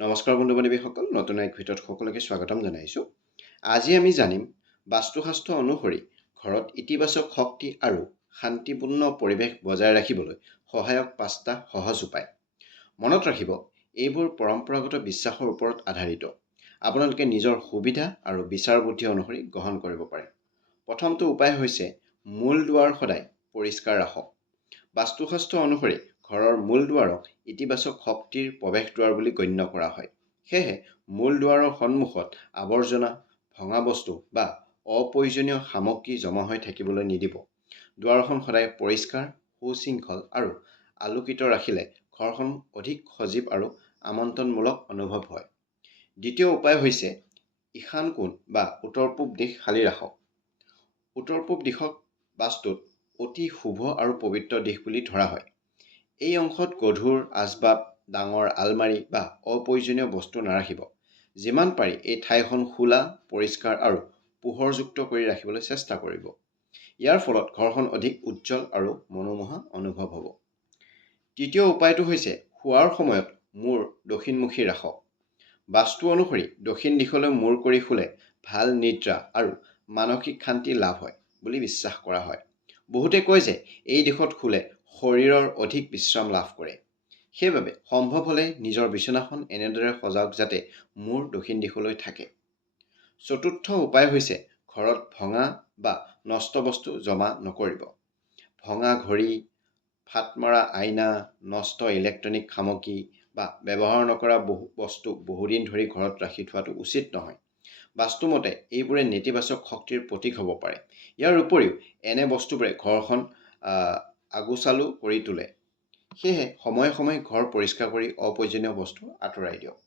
নমস্কাৰ বন্ধু বান্ধৱীসকল, নতুন এক ভিডিঅ'ত সকলোকে স্বাগতম জনাইছোঁ। আজি আমি জানিম বাস্তুশাস্ত্ৰ অনুসৰি ঘৰত ইতিবাচক শক্তি আৰু শান্তিপূৰ্ণ পৰিৱেশ বজাই ৰাখিবলৈ সহায়ক 5টা সহজ উপায়। মনত ৰাখিব, এইবোৰ পৰম্পৰাগত বিশ্বাসৰ ওপৰত আধাৰিত। আপোনালোকে নিজৰ সুবিধা আৰু বিচাৰ বুদ্ধি অনুসৰি গ্ৰহণ কৰিব পাৰে। প্ৰথমটো উপায় হৈছে মূল দুৱাৰ সদায় পৰিষ্কাৰ ৰাখক। বাস্তুশাস্ত্ৰ অনুসৰি ঘৰৰ মূল দুৱাৰক ইতিবাচক শক্তিৰ প্ৰৱেশ দুৱাৰ বুলি গণ্য কৰা হয়। সেয়েহে মূল দুৱাৰৰ সন্মুখত আৱৰ্জনা, ভঙা বস্তু বা অপ্ৰয়োজনীয় সামগ্ৰী জমা হৈ থাকিবলৈ নিদিব। দুৱাৰখন সদায় পৰিষ্কাৰ, সুশৃংখল আৰু আলোকিত ৰাখিলে ঘৰখন অধিক সজীৱ আৰু আমন্ত্ৰণমূলক অনুভৱ হয়। দ্বিতীয় উপায় হৈছে ঈশান কোণ বা উত্তৰ পূব দিশ খালী ৰাখক। উত্তৰ পূব দিশক বাস্তুত অতি শুভ আৰু পবিত্ৰ দিশ বুলি ধৰা হয়। এই অংশত গধুৰ আচবাব, ডাঙৰ আলমাৰী বা অপ্ৰয়োজনীয় বস্তু নাৰাখিব। যিমান পাৰি এই ঠাইখন খোলা, পৰিষ্কাৰ আৰু পোহৰযুক্ত কৰি ৰাখিবলৈ চেষ্টা কৰিব। ইয়াৰ ফলত ঘৰখন অধিক উজ্জ্বল আৰু মনোমোহা অনুভৱ হ'ব। তৃতীয় উপায়টো হৈছে শোৱাৰ সময়ত মূৰ দক্ষিণমুখী ৰাখক। বাস্তু অনুসৰি দক্ষিণ দিশলৈ মূৰ কৰি শুলে ভাল নিদ্ৰা আৰু মানসিক শান্তি লাভ হয় বুলি বিশ্বাস কৰা হয়। বহুতে কয় যে এই দিশত শুলে শৰীৰৰ অধিক বিশ্ৰাম লাভ কৰে। সেইবাবে সম্ভৱ হ'লে নিজৰ বিচনাখন এনেদৰে সজাওক যাতে মূৰ দক্ষিণ দিশলৈ থাকে। চতুৰ্থ উপায় হৈছে ঘৰত ভঙা বা নষ্ট বস্তু জমা নকৰিব। ভঙা ঘড়ী, ফাট মৰা আইনা, নষ্ট ইলেক্ট্ৰনিক সামগ্ৰী বা ব্যৱহাৰ নকৰা বস্তু বহুদিন ধৰি ঘৰত ৰাখি থোৱাটো উচিত নহয়। বাস্তুমতে এইবোৰে নেতিবাচক শক্তিৰ প্ৰতীক হ'ব পাৰে। ইয়াৰ উপৰিও এনে বস্তুবোৰে ঘৰখন আগোচালো কৰি তোলে। সেয়েহে সময়ে সময়ে ঘৰ পৰিষ্কাৰ কৰি অপ্ৰয়োজনীয় বস্তু আঁতৰাই দিয়ক।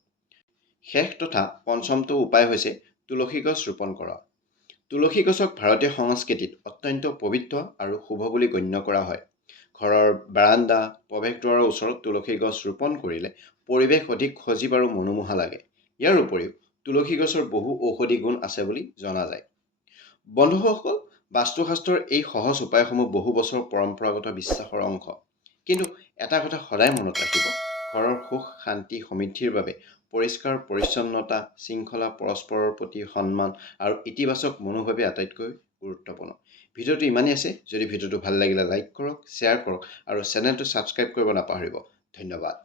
শেষ তথা পঞ্চমটো উপায় হৈছে তুলসী গছ ৰোপণ কৰা। তুলসী গছক ভাৰতীয় সংস্কৃতিত অত্যন্ত পবিত্ৰ আৰু শুভ বুলি গণ্য কৰা হয়। ঘৰৰ বাৰাণ্ডা, প্ৰৱেশ দুৱাৰৰ ওচৰত তুলসী গছ ৰোপণ কৰিলে পৰিৱেশ অধিক সজীৱ আৰু মনোমোহা লাগে। ইয়াৰ উপৰিও তুলসী গছৰ বহু ঔষধি গুণ আছে বুলি জনা যায়। বন্ধুসকল, বাস্তুশাস্ত্ৰৰ এই সহজ উপায়সমূহ বহু বছৰ পৰম্পৰাগত বিশ্বাসৰ অংশ। কিন্তু এটা কথা সদায় মনত ৰাখিব, ঘৰৰ সুখ, শান্তি, সমৃদ্ধিৰ বাবে পৰিষ্কাৰ পৰিচ্ছন্নতা, শৃংখলা, পৰস্পৰৰ প্ৰতি সন্মান আৰু ইতিবাচক মনোভাৱে আটাইতকৈ গুৰুত্বপূৰ্ণ। ভিডিঅ'টো ইমানেই আছে। যদি ভিডিঅ'টো ভাল লাগিলে লাইক কৰক, শ্বেয়াৰ কৰক আৰু চেনেলটো ছাবস্ক্ৰাইব কৰিব নাপাহৰিব। ধন্যবাদ।